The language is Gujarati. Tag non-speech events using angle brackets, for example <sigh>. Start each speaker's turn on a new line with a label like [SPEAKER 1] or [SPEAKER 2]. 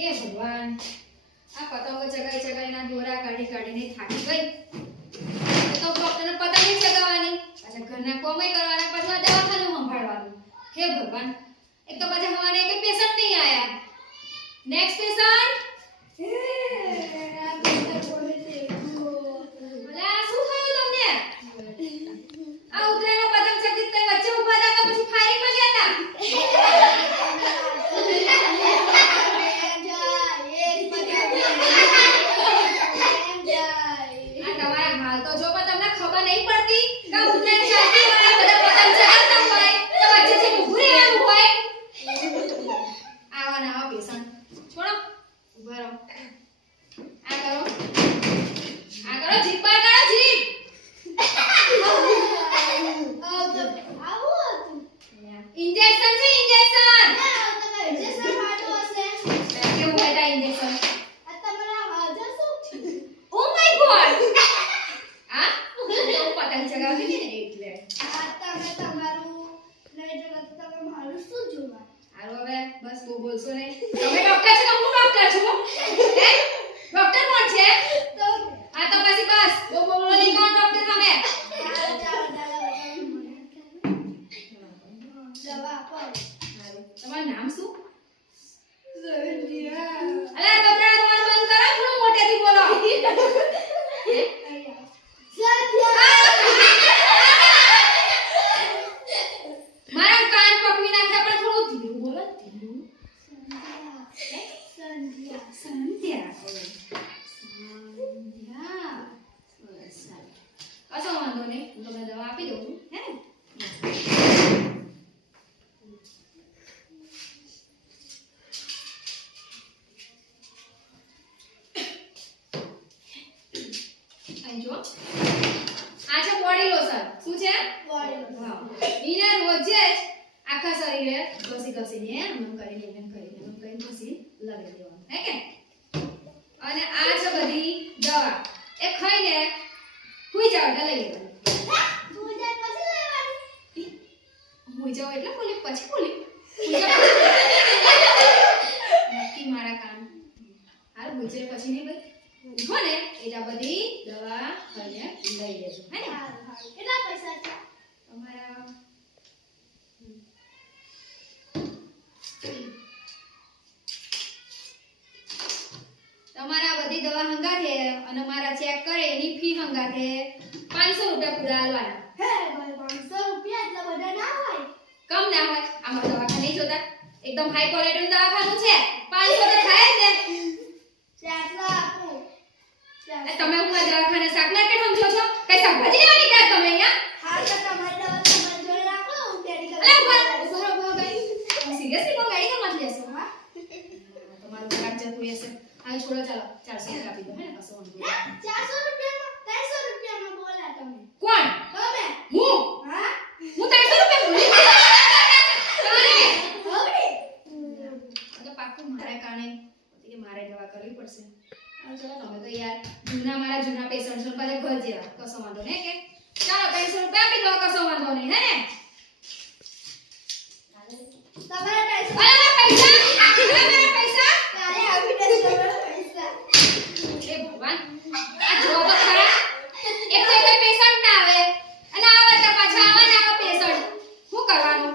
[SPEAKER 1] હે ભગવાન. આ પતંગો ચગાઈ ચગાઈના દોરા કાઢી કાઢીને થાકી ગઈ તો ડોક્ટરને પતંગ નહીં ચગાવવાની પાછા ઘરના કોમય કરવાના પાછું આ દવાખાનું સંભાળવાનું હે ભગવાન એક તો પાછા હવારે એક પેશન્ટ નહીં આયા નેક્સ્ટ પેશન્ટ અલા શું થયું તમને આ ઉતરાયણનો પતંગ ચગી તઈ વચ્ચે ઊભા હતા કે પછી ફાયરિંગમાં ગયા હતા આ તમારા હાલ તો જો પણ તમને ખબર નહીં પડતી કે આ ઉતરાયણ ચાલતી હોય બધા પતંગ ચગાવતા હોય તો વચ્ચેથી ઊભું રહેવાનું હોય પેશન્ટ છોડો. ઊભા રહો. આ કરો. આ કરો. જીભ બહાર કાઢો જીભ ઇન્જેક્શન છે ઇન્જેક્શન કેવું હોય ઇન્જેક્શન માય ગોડ આ તો પતંગ ચગાવતી હતી ને એટલે હાલો હવે બસ બહુ બોલશો નહીં તમે ડોક્ટર છો કે હું ડોક્ટર છું હે. ડોક્ટર કોણ છે? આ તો પછી બસ. બોલો કોણ ડોક્ટર તમે તમારું નામ શું બકરા તમારું બંધ કરો થોડું મોટેથી બોલો હે? મારા કાન પકવી નાખ્યા પણ થોડું ધીરું બોલો ધીરું સંધ્યા વાંધો નહીં હું દવા આપી દઉં છું હે ને અહીં જુઓ. આ છે બોડી લોશન શું છે હા. એને જ આખા શરીરે ઘસી ઘસીને એમ કરીને એમ કરીને એમ કરીને ઘસી લગાવી દેવાનું હે કે અને આ છે બધી દવા. એ ખાઈને હુઈ જાવ એટલે લઈ લેવાની. હુઈ જાવ એટલે બોલી પછી બોલી. <laughs> નક્કી મારા કામ. હાલ ગુજરે પછી નહીં ભાઈ ઉઠો ને એટલે બધી દવા ખાઈને લઈ લેજો. હે ને? તમારા તમારા બધી દવા હંગાથે અને મારા ચેક કરે એની ફી હંગાથે. 500 રૂપિયા પૂરા આલવાના. કમ ના હોય. આમાં દવાખાને નહીં જોતા. એકદમ હાઈ ક્વોલિટીનું દવાખાનું છે. 500 તો થાય જ ને. એ તમે હું દવાખાને શાક માર્કેટ સમજો છો? કઈ શાકભાજી લેવા નીકળ્યા તમે અહીંયા અલે ઊભા ઊભા ઊભા ભાઈ સિરિયસલી કોણ ગાડી કેમ નથી લેશો હા તમારું ખરાબ જતું રહેશે હા છોડો ચાલો 400 આપી દો હે ને કશો વાંધો નહીં. કોણ હું હું 300 રૂપિયા બોલી તમારે આ તો પાક્કું મારા કારણે કે મારે દવા કરવી પડશે હા ચલો તમે તો યાર જૂના મારા જૂના પેશન્ટ છો પાછા ઘર જેવા કશો વાંધો નહીં કે ચાલો 300 રૂપિયા આપી દો કશો વાંધો નહીં હે ને
[SPEAKER 2] તમારા પૈસા
[SPEAKER 1] અરે એક તો એક પેશન્ટ ના આવે. અને આવે તો પાછા આવે ને આવા પેશન્ટ. શું કરવાનું?